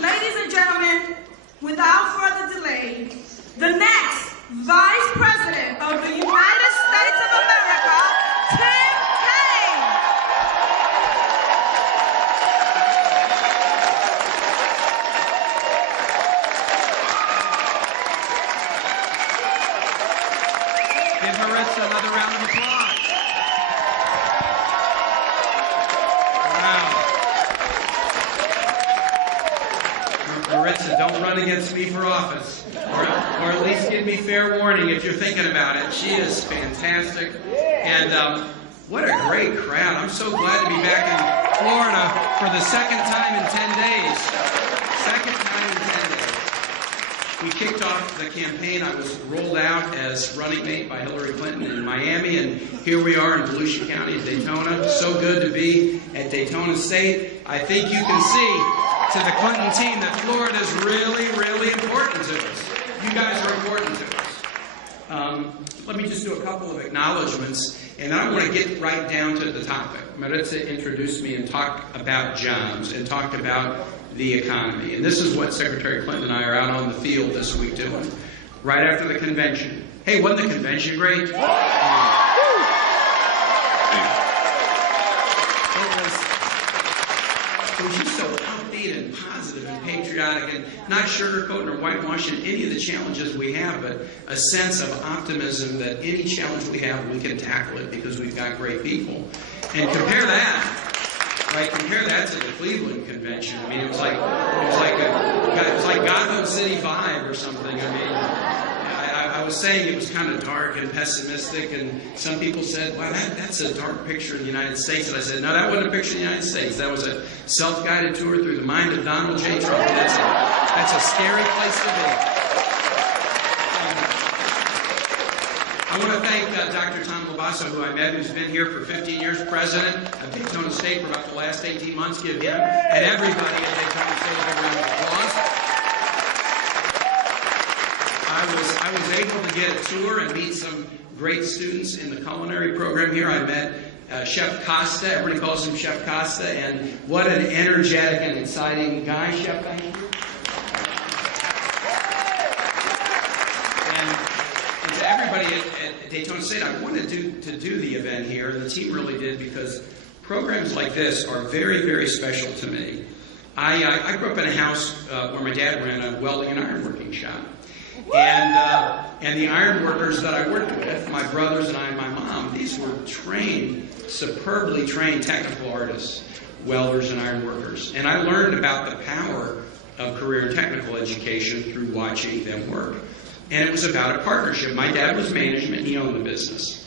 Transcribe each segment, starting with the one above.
Ladies and gentlemen, without further delay, the next Vice President of the United States of America, Kaine. Give Maritza another round of applause. Wow. Maritza, don't run against me for office. Or at least give me fair warning if you're thinking about it. She is fantastic. And what a great crowd. I'm so glad to be back in Florida for the second time in 10 days. Second time in 10 days. We kicked off the campaign. I was rolled out as running mate by Hillary Clinton in Miami, and here we are in Volusia County, Daytona. So good to be at Daytona State. I think you can see to the Clinton team that Florida is really, really important to us. You guys are important to us. Let me just do a couple of acknowledgments, and then I want to get right down to the topic. Maritza introduced me and talked about jobs and talked about the economy. And this is what Secretary Clinton and I are out on the field this week doing, right after the convention. Hey, wasn't the convention great? It was just so upbeat and positive and patriotic and not sugarcoating or whitewashing any of the challenges we have, but a sense of optimism that any challenge we have, we can tackle it because we've got great people. And compare that to the Cleveland convention. I mean, it was like Gotham City vibe or something. I mean, I was saying it was kind of dark and pessimistic, and some people said, "Wow, that's a dark picture of the United States." And I said, "No, that wasn't a picture of the United States. That was a self-guided tour through the mind of Donald J. Trump. That's a scary place to be." I want to thank Dr. Tom Labasso, who I met, who's been here for 15 years, president of Daytona State for about the last 18 months. Give him and everybody at Daytona State a big round of applause. I was able to get a tour and meet some great students in the culinary program here. I met Chef Costa. Everybody calls him Chef Costa. And what an energetic and exciting guy, Chef Costa. Everybody at Daytona State, I wanted to do the event here, and the team really did, because programs like this are very, very special to me. I grew up in a house where my dad ran a welding and ironworking shop. And the ironworkers that I worked with, my brothers and I and my mom, these were superbly trained technical artists, welders and ironworkers. And I learned about the power of career and technical education through watching them work. And it was about a partnership. My dad was management, he owned the business.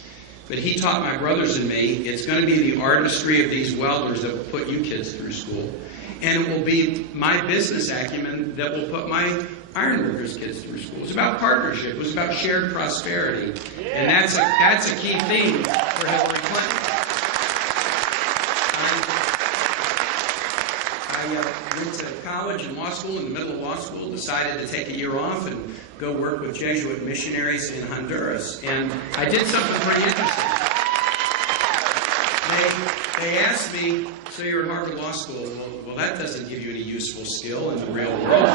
But he taught my brothers and me, it's going to be the artistry of these welders that will put you kids through school. And it will be my business acumen that will put my ironworkers' kids through school. It's about partnership. It was about shared prosperity. And that's a key theme for Hillary Clinton. I went to college and law school. In the middle of law school, decided to take a year off and go work with Jesuit missionaries in Honduras. And I did something pretty interesting. They asked me, "So you're at Harvard Law School. Well, that doesn't give you any useful skill in the real world.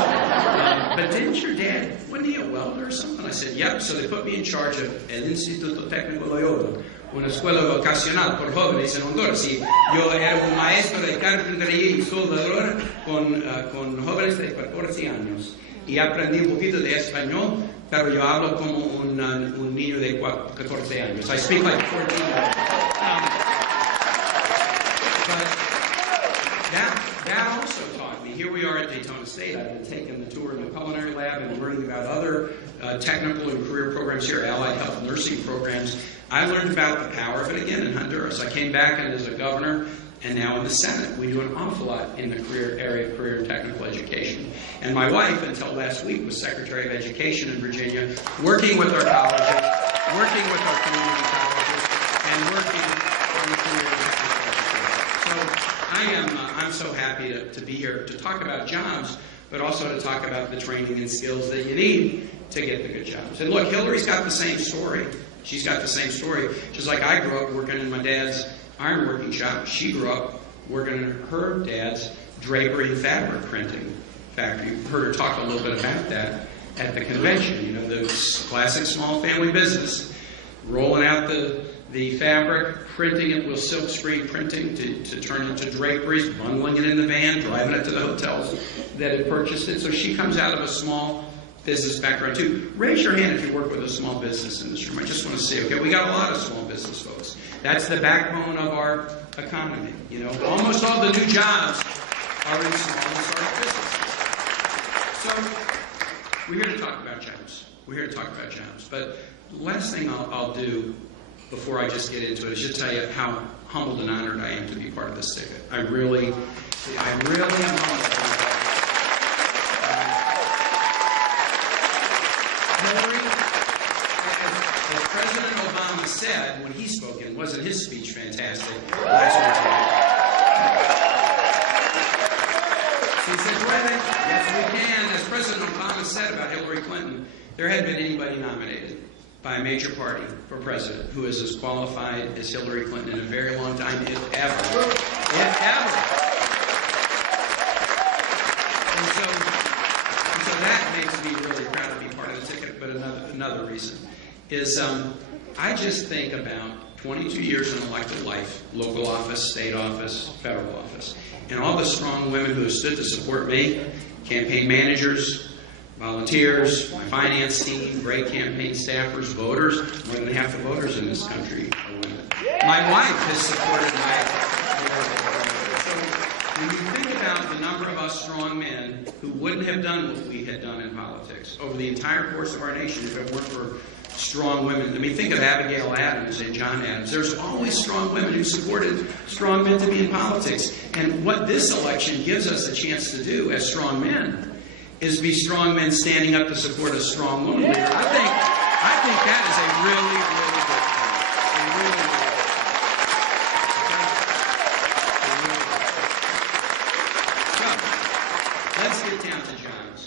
But didn't your dad, wasn't he a welder or something?" I said, "Yep." So they put me in charge of El Instituto Técnico Loyola, una escuela vocacional por jóvenes en Honduras. Y yo era un maestro de carpintería y soldador con jóvenes de 14 años. Y aprendí un poquito de español, pero yo hablo como un niño de 14 años. I speak like 14 years old. But that also taught me. Here we are at Daytona State. I've been taking the tour in the culinary lab and learning about other technical and career programs here, allied health nursing programs. I learned about the power of it again in Honduras. I came back and as a governor, and now in the Senate, we do an awful lot in the area of career and technical education. And my wife, until last week, was Secretary of Education in Virginia, working with our colleges, working with our community colleges, and working on the career and technical education. So I'm so happy to be here to talk about jobs, but also to talk about the training and skills that you need to get the good jobs. And look, Hillary's got the same story. She's got the same story. Just like I grew up working in my dad's ironworking shop, she grew up working in her dad's drapery and fabric printing factor. You've heard her talk a little bit about that at the convention. You know, the classic small family business, rolling out the fabric, printing it with silk screen printing to turn it into draperies, bundling it in the van, driving it to the hotels that had purchased it. So she comes out of a small business background too. Raise your hand if you work with a small business in this room. I just want to see, okay, we got a lot of small business folks. That's the backbone of our economy. You know, almost all the new jobs are in small and startup businesses. So we're here to talk about jobs. We're here to talk about jobs. But the last thing I'll do before I just get into it is just tell you how humbled and honored I am to be part of this ticket. I really am humbled. Hillary, as President Obama said when he spoke, and wasn't his speech fantastic? So he said, yes, we can. As President Obama said about Hillary Clinton, there hadn't been anybody nominated by a major party for president who is as qualified as Hillary Clinton in a very long time, if ever. If ever. And so that makes me really proud to be part of the ticket. But another reason is I just think about 22 years in elected life, local office, state office, federal office, and all the strong women who have stood to support me, campaign managers, volunteers, my finance team, great campaign staffers, voters. More than half the voters in this country are women. My wife has supported my work. So when you think about the number of us strong men who wouldn't have done what we had done in politics over the entire course of our nation if it weren't for strong women. I mean, think of Abigail Adams and John Adams. There's always strong women who supported strong men to be in politics. And what this election gives us a chance to do as strong men is be strong men standing up to support a strong woman leader. I think that is a really, really good thing. So, let's get down to jobs.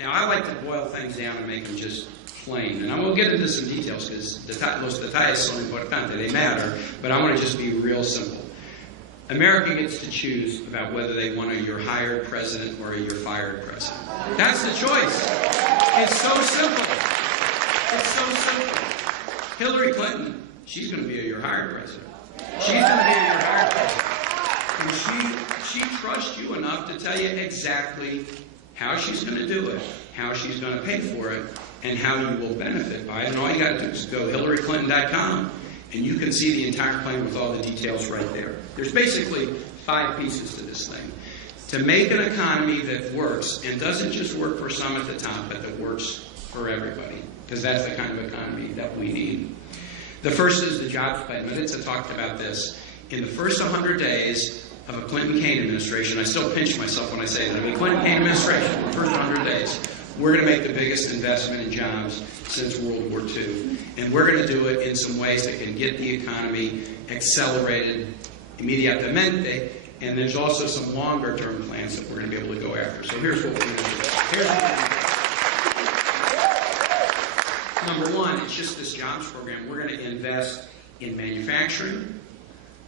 Now, I like to boil things down and make them just plain. And I won't get into some details because los detalles son importantes. They matter. But I want to just be real simple. America gets to choose about whether they want your hired president or your fired president. That's the choice. It's so simple. It's so simple. Hillary Clinton, she's going to be your hired president. She's going to be your hired president. And she trusts you enough to tell you exactly how she's going to do it, how she's going to pay for it, and how you will benefit by it. And all you got to do is go HillaryClinton.com. And you can see the entire plan with all the details right there. There's basically 5 pieces to this thing. To make an economy that works, and doesn't just work for some at the top, but that works for everybody. Because that's the kind of economy that we need. The first is the jobs plan. Maritza talked about this. In the first 100 days of a Clinton-Kaine administration, I still pinch myself when I say that, the Clinton-Kaine administration, the first 100 days, we're going to make the biggest investment in jobs since World War II. And we're going to do it in some ways that can get the economy accelerated immediatamente. And there's also some longer-term plans that we're going to be able to go after. So here's what we're going to do. Number one, it's just this jobs program. We're going to invest in manufacturing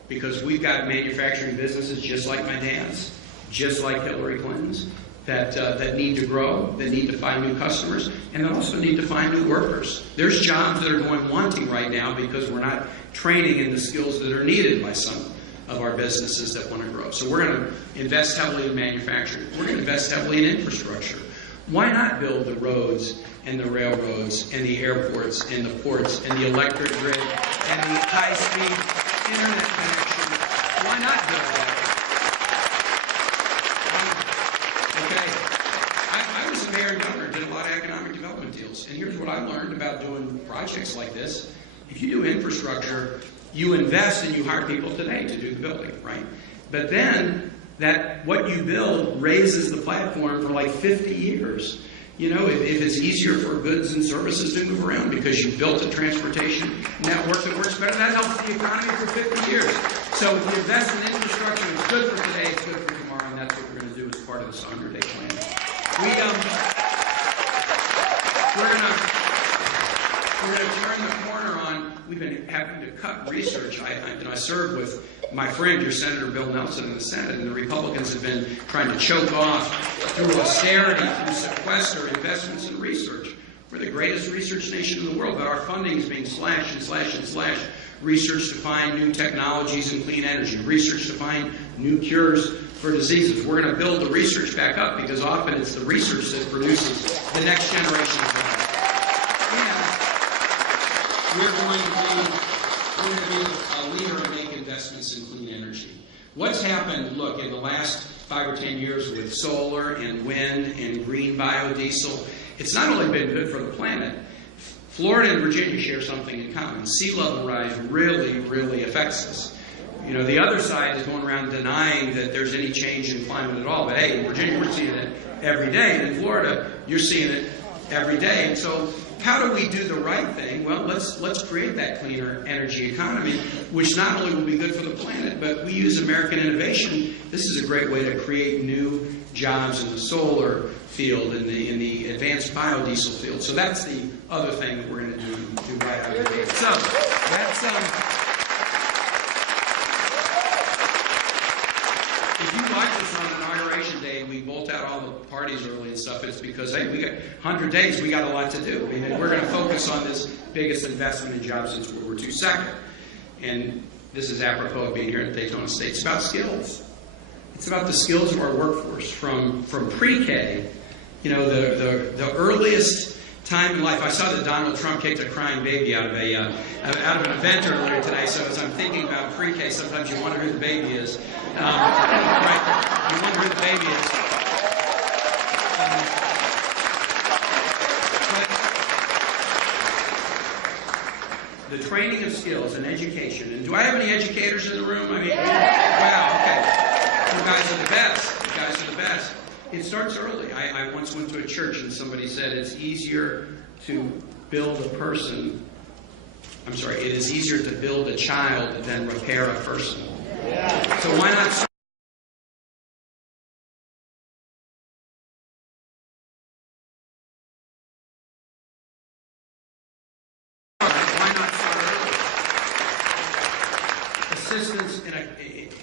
because we've got manufacturing businesses just like my dad's, just like Hillary Clinton's. That need to grow, that need to find new customers, and that also need to find new workers. There's jobs that are going wanting right now because we're not training in the skills that are needed by some of our businesses that want to grow. So we're going to invest heavily in manufacturing. We're going to invest heavily in infrastructure. Why not build the roads and the railroads and the airports and the ports and the electric grid and the high-speed internet connection? Why not build that? I was a mayor and governor, did a lot of economic development deals. And here's what I learned about doing projects like this. If you do infrastructure, you invest and you hire people today to do the building, right? But then what you build raises the platform for like 50 years. You know, if it's easier for goods and services to move around because you built a transportation network that works better, that helps the economy for 50 years. So if you invest in infrastructure, it's good for today, it's good for tomorrow, and that's what we're going to do as part of this 100-day plan. We're going to turn the corner on. We've been having to cut research. I served with my friend, your Senator Bill Nelson in the Senate, and the Republicans have been trying to choke off through austerity, through sequester, investments in research. We're the greatest research nation in the world, but our funding is being slashed and slashed and slashed. Research to find new technologies and clean energy, research to find new cures for diseases. We're going to build the research back up because often it's the research that produces the next generation of jobs. And we're going to be a leader and make investments in clean energy. What's happened, look, in the last 5 or 10 years with solar and wind and green biodiesel, it's not only been good for the planet. Florida and Virginia share something in common. Sea level rise really, really affects us. You know, the other side is going around denying that there's any change in climate at all. But hey, in Virginia, we're seeing it every day. And in Florida, you're seeing it every day. And so how do we do the right thing? Well, let's create that cleaner energy economy, which not only will be good for the planet, but we use American innovation. This is a great way to create new jobs in the solar field, in the advanced biodiesel field. So that's the other thing that we're going to do right out of the gate. So that's if you watch us on Inauguration Day and we bolt out all the parties early and stuff, it's because, hey, we got 100 days, we got a lot to do. I mean, we're going to focus on this biggest investment in jobs since World War II. Second, and this is apropos of being here at Daytona State, it's about skills. It's about the skills of our workforce from pre-K. You know, the earliest time in life. I saw that Donald Trump kicked a crying baby out of an event earlier today. So as I'm thinking about pre-K, sometimes you wonder who the baby is. Right? You wonder who the baby is. But the training of skills and education. And do I have any educators in the room? I mean, wow. Okay. You guys are the best. You guys are the best. It starts early. I once went to a church and somebody said it's easier to build a person. I'm sorry, it is easier to build a child than repair a person. So why not start? Assistance in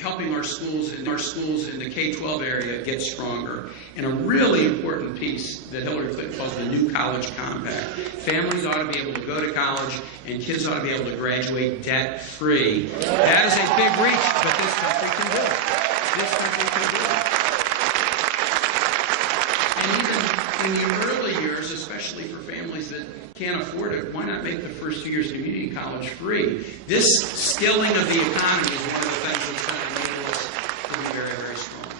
helping our schools in the K-12 area get stronger. And a really important piece that Hillary Clinton calls the New College Compact. Families ought to be able to go to college and kids ought to be able to graduate debt-free. That is a big reach, but this country can do it. This country can do it. And even in the early years, especially for families that can't afford it, why not make the first 2 years of community college free? This skilling of the economy is one of the things that's going to enable us to be very, very strong.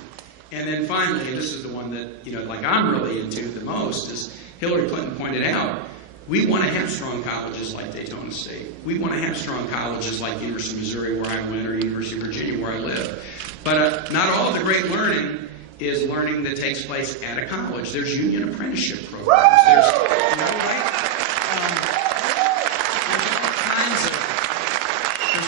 And then finally, and this is the one that, you know, like I'm really into the most, is Hillary Clinton pointed out, we want to have strong colleges like Daytona State. We want to have strong colleges like University of Missouri, where I went, or University of Virginia, where I live. But not all the great learning is learning that takes place at a college. There's union apprenticeship programs. There's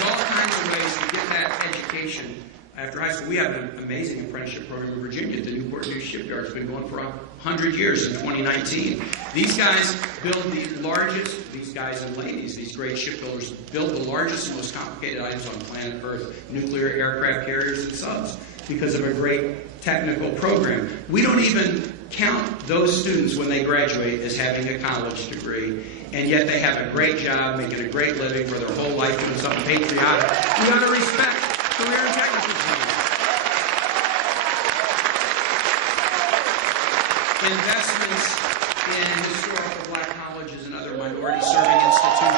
all kinds of ways to get that education after high school. We have an amazing apprenticeship program in Virginia. The Newport News Shipyard has been going for 100 years in 2019. These guys build the largest, these guys and ladies, these great shipbuilders, build the largest and most complicated items on planet Earth, nuclear aircraft carriers and subs, because of a great technical program. We don't even count those students when they graduate as having a college degree, and yet they have a great job, making a great living for their whole life, doing something patriotic. We got to respect career and technical training. Investments in historical black colleges and other minority-serving institutions.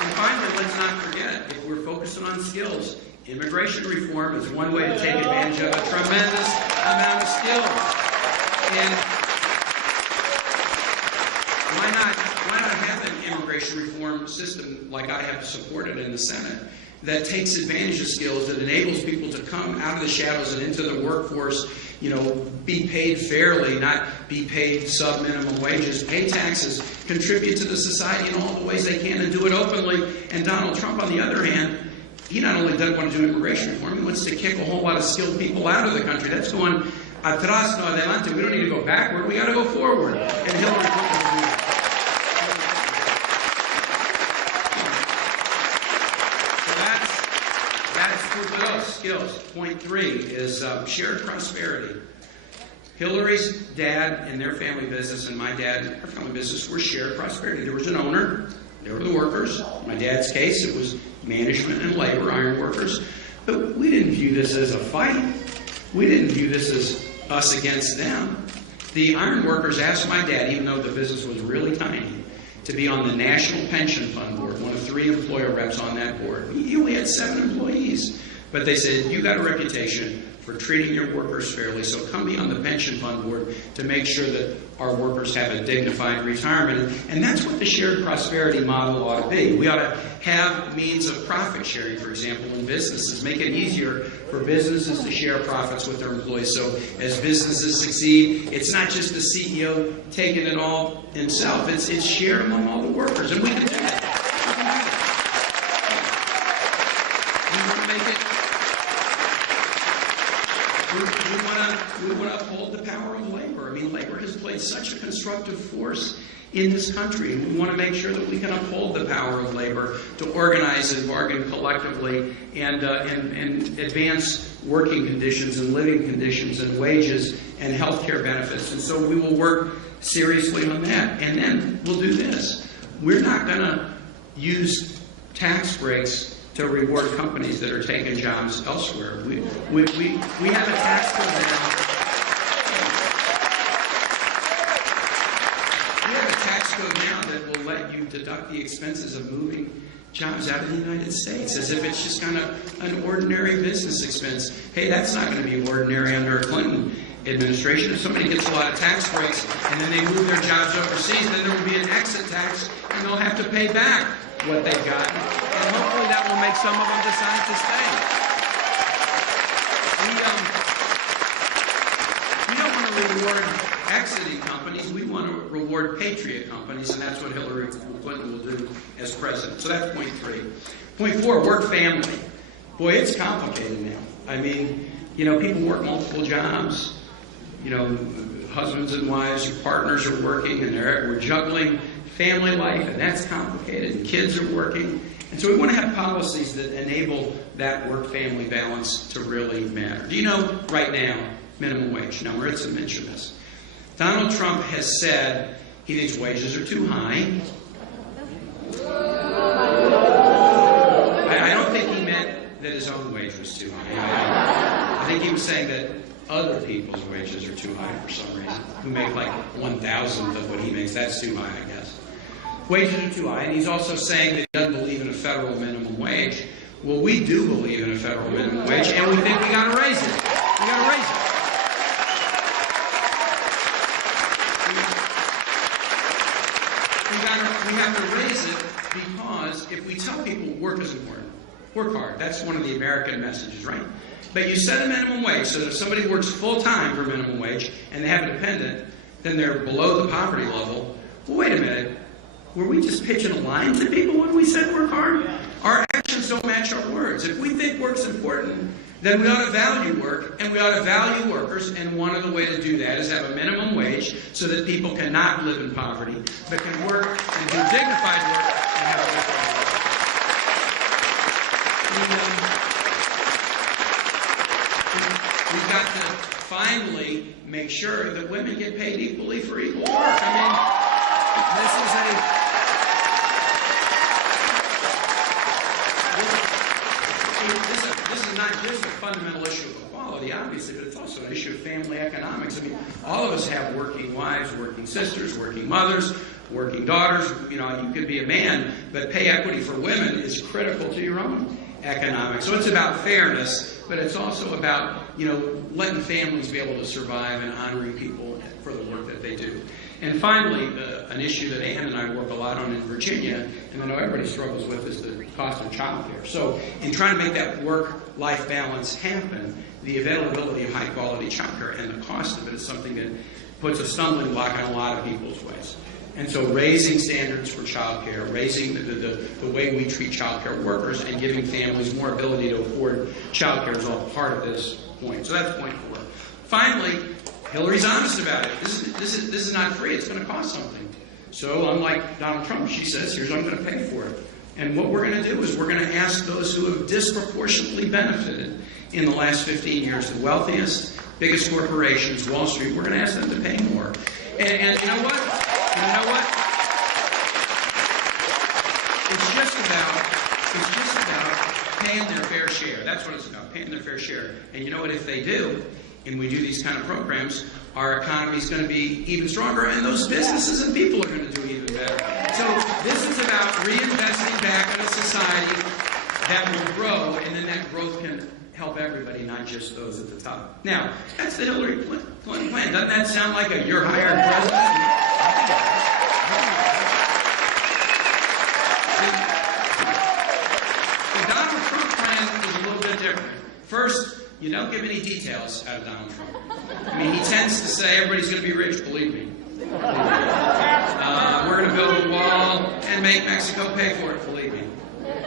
And finally, let's not forget, if we're focusing on skills, immigration reform is one way to take advantage of a tremendous amount of skills. And why not have an immigration reform system like I have supported in the Senate that takes advantage of skills, that enables people to come out of the shadows and into the workforce, you know, be paid fairly, not be paid sub-minimum wages, pay taxes, contribute to the society in all the ways they can, and do it openly. And Donald Trump, on the other hand, he not only doesn't want to do immigration reform, he wants to kick a whole lot of skilled people out of the country. That's going atrás, no adelante. We don't need to go backward, we got to go forward. And Hillary Clinton will do that. Skills. Point 3 is shared prosperity. Hillary's dad and their family business and my dad and our family business were shared prosperity. There was an owner. There were the workers. In my dad's case, it was management and labor, iron workers. But we didn't view this as a fight. We didn't view this as us against them. The iron workers asked my dad, even though the business was really tiny, to be on the National Pension Fund Board, one of 3 employer reps on that board. He only had 7 employees. But they said, you got a reputation for treating your workers fairly, so come be on the pension fund board to make sure that our workers have a dignified retirement. And that's what the shared prosperity model ought to be. We ought to have means of profit sharing, for example, in businesses. Make it easier for businesses to share profits with their employees. So as businesses succeed, it's not just the CEO taking it all himself. It's shared among all the workers. And we can do that. We want to uphold the power of labor. I mean, labor has played such a constructive force in this country, and we want to make sure that we can uphold the power of labor to organize and bargain collectively and advance working conditions and living conditions and wages and health care benefits. And so we will work seriously on that. And then we'll do this. We're not going to use tax breaks to reward companies that are taking jobs elsewhere. We have a tax code now. We have a tax code now that will let you deduct the expenses of moving jobs out of the United States as if it's just kind of an ordinary business expense. Hey, that's not going to be ordinary under a Clinton administration. If somebody gets a lot of tax breaks and then they move their jobs overseas, then there will be an exit tax and they'll have to pay back what they've gotten. And hopefully that will make some of them decide to stay. We don't want to reward exiting companies. We want to reward patriot companies, and that's what Hillary Clinton will do as president. So that's point 3. Point 4, work family. Boy, it's complicated now. I mean, people work multiple jobs. Husbands and wives, your partners are working, and we're juggling family life, and that's complicated, and kids are working. And so we want to have policies that enable that work-family balance to really matter. Do you know right now, minimum wage? Now, Maritza mentioned this. Donald Trump has said he thinks wages are too high. I don't think he meant that his own wage was too high. I think he was saying that other people's wages are too high for some reason, who make like 1,000th of what he makes. That's too high, I guess. Wages are too high, and he's also saying that he doesn't believe in a federal minimum wage. Well, we do believe in a federal minimum wage, and we think we got to raise it. We got to raise it. We have to raise it because if we tell people work is important, work hard. That's one of the American messages, right? But you set a minimum wage so that if somebody works full-time for minimum wage and they have a dependent, then they're below the poverty level. Well, wait a minute. Were we just pitching a line to people when we said work hard? Our actions don't match our words. If we think work's important, then we ought to value work, and we ought to value workers, and one of the ways to do that is have a minimum wage so that people cannot live in poverty, but can work and do dignified work and have a good life. We've got to finally make sure that women get paid equally for equal work. I mean, this is not just a fundamental issue of equality, obviously, but it's also an issue of family economics. I mean, all of us have working wives, working sisters, working mothers, working daughters. You could be a man, but pay equity for women is critical to your own economics. So it's about fairness, but it's also about, letting families be able to survive and honoring people for the work that they do. And finally, an issue that Ann and I work a lot on in Virginia, and I know everybody struggles with, is the cost of child care. So in trying to make that work-life balance happen, the availability of high-quality child care and the cost of it is something that puts a stumbling block on a lot of people's ways. And so raising standards for child care, raising the way we treat child care workers, and giving families more ability to afford child care is all part of this point. So that's point 4. Finally, Hillary's honest about it. This is not free. It's going to cost something. So unlike Donald Trump, she says, here's what I'm going to pay for it. And what we're going to do is we're going to ask those who have disproportionately benefited in the last 15 years, the wealthiest, biggest corporations, Wall Street, we're going to ask them to pay more. And you know what? It's just about paying their fair share. That's what it's about, paying their fair share. And you know what? If they do, and we do these kind of programs, our economy is going to be even stronger, and those businesses and people are going to do even better. So this is about reinvesting back in a society that will grow, and then that growth can help everybody, not just those at the top. Now, that's the Hillary Clinton plan. Doesn't that sound like a you're hired president? The Donald Trump plan is a little bit different. First, you don't give any details out of Donald Trump. I mean, he tends to say everybody's going to be rich, believe me. We're going to build a wall and make Mexico pay for it, believe me.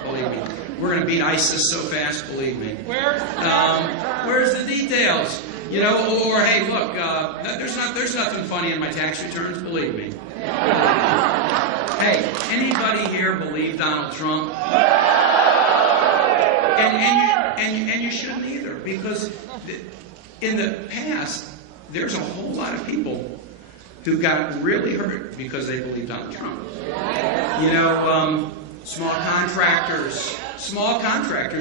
Believe me. We're going to beat ISIS so fast, believe me. Where's the details? You know, or hey, look, there's nothing funny in my tax returns, believe me. Hey, anybody here believe Donald Trump? And you shouldn't either, because in the past, there's a whole lot of people who got really hurt because they believed Donald Trump. You know, small contractors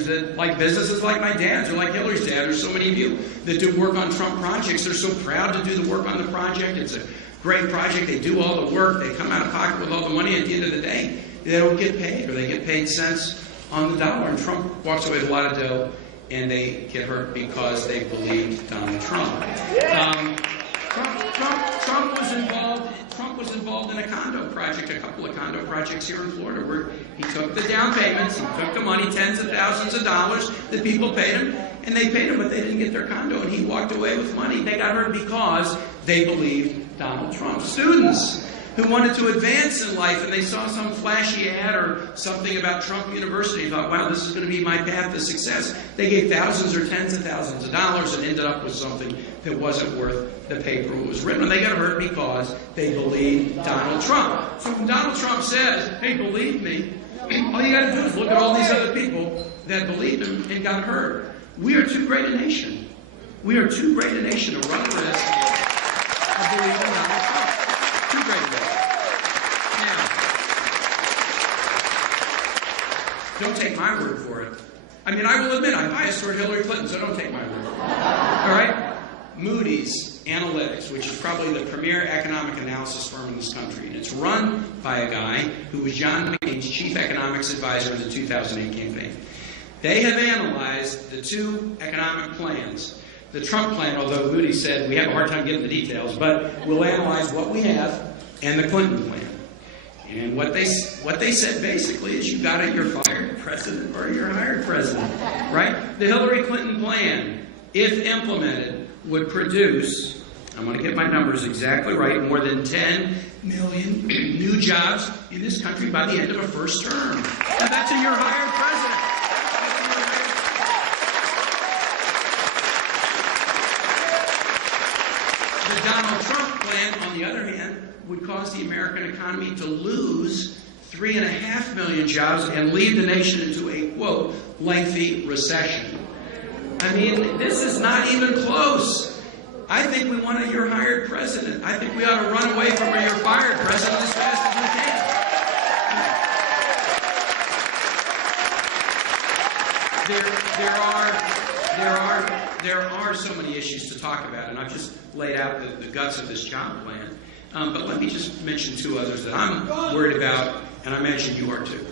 that, like businesses like my dad's or like Hillary's dad, or so many of you that do work on Trump projects. They're so proud to do the work on the project. It's a great project. They do all the work. They come out of pocket with all the money. At the end of the day, they don't get paid, or they get paid cents on the dollar. And Trump walks away with a lot of dough, and they get hurt because they believed Donald Trump. Trump was involved in a condo project, a couple of condo projects here in Florida, where he took the down payments, he took the money, tens of thousands of dollars that people paid him, and they paid him, but they didn't get their condo, and he walked away with money. They got hurt because they believed Donald Trump. Students who wanted to advance in life, and they saw some flashy ad or something about Trump University, thought, wow, this is going to be my path to success. They gave thousands or tens of thousands of dollars and ended up with something that wasn't worth the paper it was written on. They got hurt because they believed Donald Trump. So when Donald Trump says, hey, believe me, all you got to do is look at all these other people that believed him and got hurt. We are too great a nation. We are too great a nation to run the risk of believing Donald Trump. Too great a nation. Now, don't take my word for it. I mean, I will admit I'm biased toward Hillary Clinton, so don't take my word for it. All right? Moody's Analytics, which is probably the premier economic analysis firm in this country, and it's run by a guy who was John McCain's chief economics advisor in the 2008 campaign. They have analyzed the two economic plans. The Trump plan, although Moody's said we have a hard time getting the details, but we'll analyze what we have, and the Clinton plan. And what they said basically is you got it, you're fired president or you're hired president, right? The Hillary Clinton plan, if implemented, would produce, I'm going to get my numbers exactly right, more than 10 million new jobs in this country by the end of a first term. Now that's a you're hired president. The Donald Trump plan, on the other hand, would cause the American economy to lose 3.5 million jobs and lead the nation into a, quote, lengthy recession. I mean, this is not even close. I think we want a you're hired president. I think we ought to run away from a you're fired president as fast as we can. There are so many issues to talk about, and I've just laid out the guts of this job plan. But let me just mention two others that I'm worried about, and I imagine you are too.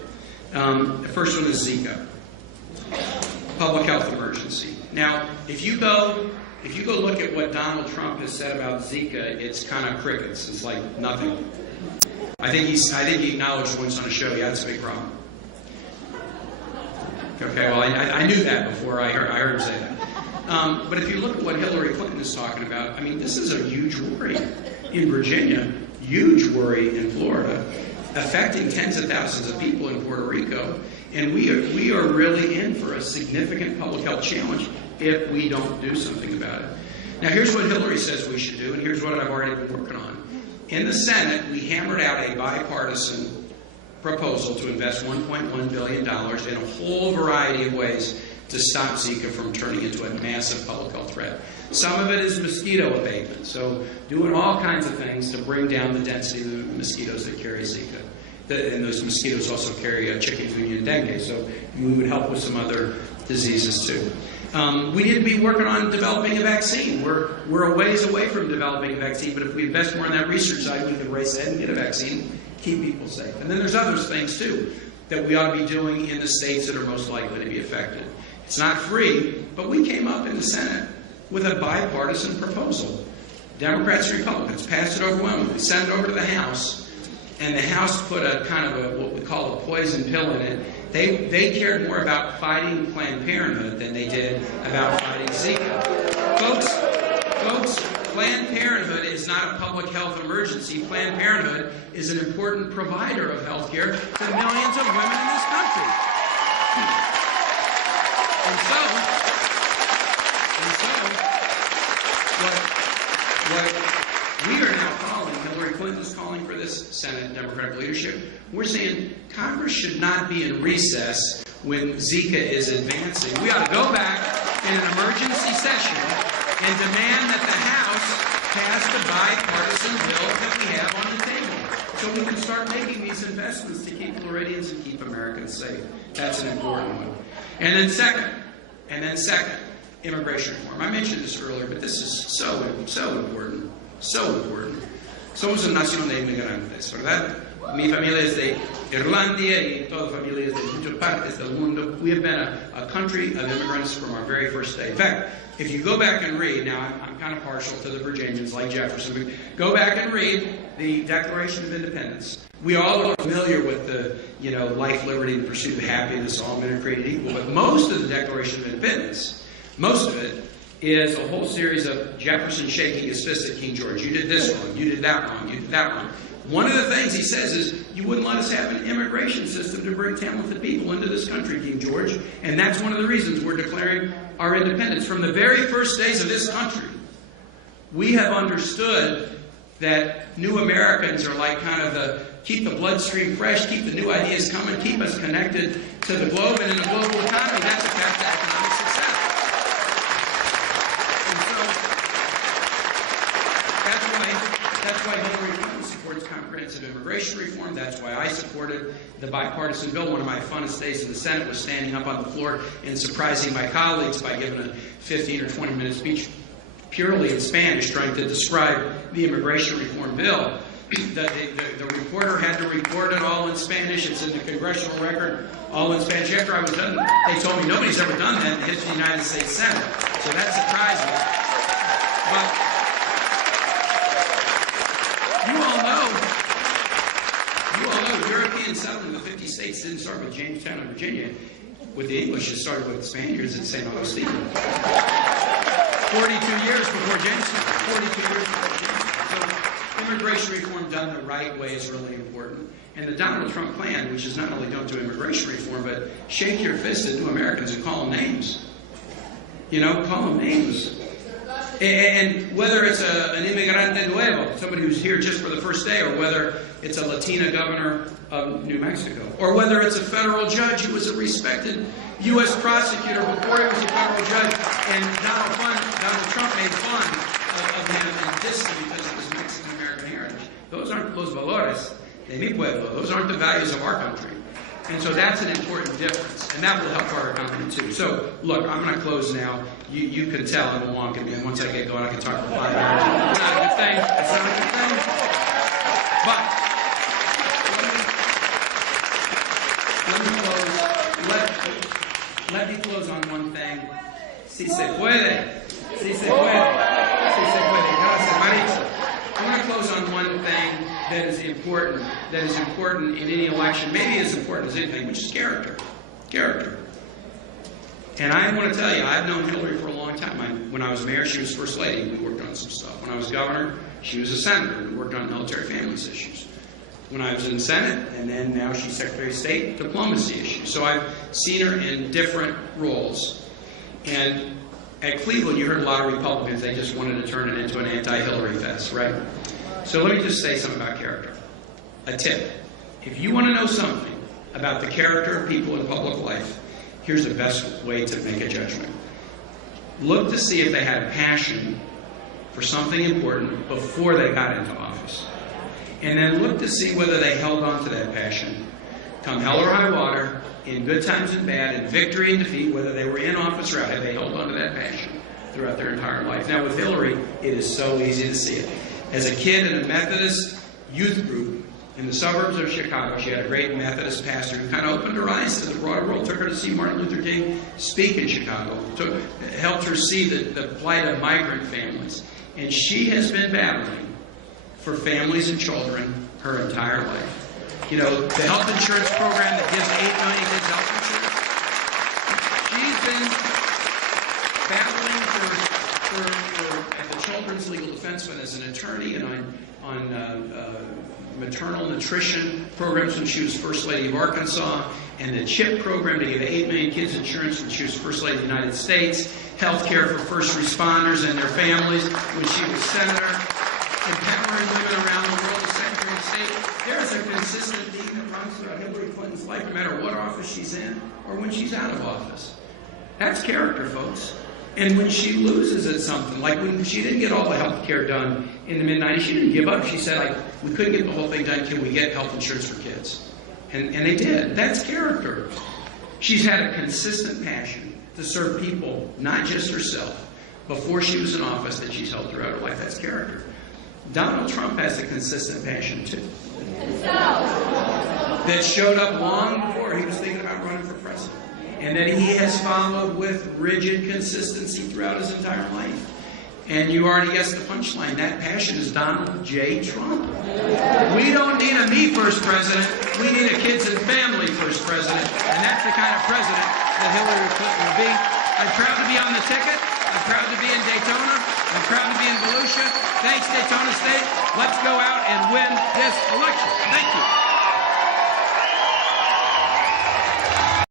The first one is Zika, public health emergency. Now, if you go look at what Donald Trump has said about Zika, it's kind of crickets. It's like nothing. I think he acknowledged once on a show, yeah, it's a big problem. Okay, well, I knew that before I heard him say that. But if you look at what Hillary Clinton is talking about, I mean, this is a huge worry in Virginia, huge worry in Florida, affecting tens of thousands of people in Puerto Rico, and we are really in for a significant public health challenge if we don't do something about it. Now, here's what Hillary says we should do, and here's what I've already been working on. In the Senate, we hammered out a bipartisan proposal to invest $1.1 billion in a whole variety of ways to stop Zika from turning into a massive public health threat. Some of it is mosquito abatement, so doing all kinds of things to bring down the density of the mosquitoes that carry Zika. And those mosquitoes also carry chikungunya and dengue, so we would help with some other diseases too. We need to be working on developing a vaccine. We're a ways away from developing a vaccine, but if we invest more in that research side, we can race ahead and get a vaccine, keep people safe. And then there's other things too that we ought to be doing in the states that are most likely to be affected. It's not free, but we came up in the Senate with a bipartisan proposal. Democrats and Republicans passed it overwhelmingly, sent it over to the House, and the House put a kind of what we call a poison pill in it. They cared more about fighting Planned Parenthood than they did about fighting Zika. Folks, Planned Parenthood is not a public health emergency. Planned Parenthood is an important provider of health care to millions of women in this country. And so what we are now calling, Hillary Clinton's calling for this Senate Democratic leadership, we're saying Congress should not be in recess when Zika is advancing. We ought to go back in an emergency session and demand that the House pass the bipartisan bill that we have on the table so we can start making these investments to keep Floridians and keep Americans safe. That's an important one. And then second, immigration reform. I mentioned this earlier, but this is so important. Somos una nación de inmigrantes, ¿verdad? Mi familia es de Irlandia y toda familia es de muchas partes del mundo. We have been a country of immigrants from our very first day. In fact, if you go back and read, now I'm kind of partial to the Virginians like Jefferson, but go back and read the Declaration of Independence. We all are familiar with the, life, liberty, and pursuit of happiness, all men are created equal, but most of the Declaration of Independence, most of it, is a whole series of Jefferson shaking his fist at King George. You did this wrong, you did that wrong, you did that wrong. One of the things he says is, you wouldn't let us have an immigration system to bring talented people into this country, King George. And that's one of the reasons we're declaring our independence. From the very first days of this country, we have understood that new Americans are like kind of keep the bloodstream fresh, keep the new ideas coming, keep us connected to the globe, and in a global economy, that's a path to economic success. That's why Hillary Clinton supports comprehensive immigration reform. That's why I supported the bipartisan bill. One of my funnest days in the Senate was standing up on the floor and surprising my colleagues by giving a 15 or 20-minute speech purely in Spanish trying to describe the immigration reform bill. The reporter had to report it all in Spanish. It's in the congressional record, all in Spanish. After I was done, they told me nobody's ever done that in the history of the United States Senate. So that surprised me. But you all know, European settlement of the 50 states didn't start with Jamestown and Virginia. With the English, it started with the Spaniards at St. Augustine. 42 years before Jamestown. 42 years before Jamestown. So immigration reform done the right way is really important. And the Donald Trump plan, which is not only don't do immigration reform, but shake your fist at new Americans and call them names. Call them names. And whether it's an inmigrante nuevo, somebody who's here just for the first day, or whether it's a Latina governor of New Mexico, or whether it's a federal judge who was a respected U.S. prosecutor before he was a federal judge, and Donald Trump made fun of him and dissed him because of his Mexican-American heritage. Those aren't los valores de mi pueblo. Those aren't the values of our country. And so that's an important difference, and that will help our economy too. So, look, I'm going to close now. You can tell I'm a wonk at me, and once I get going, I can talk for 5 hours. It's not a good thing. It's not a good thing. But let me close on one thing. Si se puede. Si se puede. Si se puede. Gracias, Maritza. I'm going to close on one thing that is important in any election, maybe as important as anything, which is character. Character. And I want to tell you, I've known Hillary for a long time. When I was mayor, she was first lady. We worked on some stuff. When I was governor, she was a senator. We worked on military families issues. When I was in Senate, and then now she's Secretary of State, diplomacy issues. So I've seen her in different roles. And at Cleveland, you heard a lot of Republicans, they just wanted to turn it into an anti-Hillary fest, right? So let me just say something about character. A tip. If you want to know something about the character of people in public life, here's the best way to make a judgment. Look to see if they had a passion for something important before they got into office. And then look to see whether they held on to that passion, come hell or high water, in good times and bad, in victory and defeat, whether they were in office or out, have they held on to that passion throughout their entire life. Now with Hillary, it is so easy to see it. As a kid in a Methodist youth group in the suburbs of Chicago, she had a great Methodist pastor who kind of opened her eyes to the broader world, took her to see Martin Luther King speak in Chicago, helped her see the plight of migrant families. And she has been battling for families and children her entire life. You know, the health insurance program that gives 8 million kids health insurance. She's been battling at the Children's Legal Defense Fund as an attorney and on maternal nutrition programs when she was First Lady of Arkansas, and the CHIP program to give 8 million kids insurance when she was First Lady of the United States, health care for first responders and their families when she was Senator, empowering women around the world as Secretary of State. There is a consistent theme that runs throughout Hillary Clinton's life, no matter what office she's in or when she's out of office. That's character, folks. And when she loses at something, like when she didn't get all the health care done in the mid-90s, she didn't give up. She said, we couldn't get the whole thing done. Can we get health insurance for kids? And they did. That's character. She's had a consistent passion to serve people, not just herself, before she was in office that she's held throughout her life. That's character. Donald Trump has a consistent passion, too. That showed up long before he was thinking about running for president. And that he has followed with rigid consistency throughout his entire life. And you already guessed the punchline. That passion is Donald J. Trump. We don't need a me first president. We need a kids and family first president. And that's the kind of president that Hillary Clinton will be. I'm proud to be on the ticket. I'm proud to be in Daytona. I'm proud to be in Volusia. Thanks, Daytona State. Let's go out and win this election. Thank you.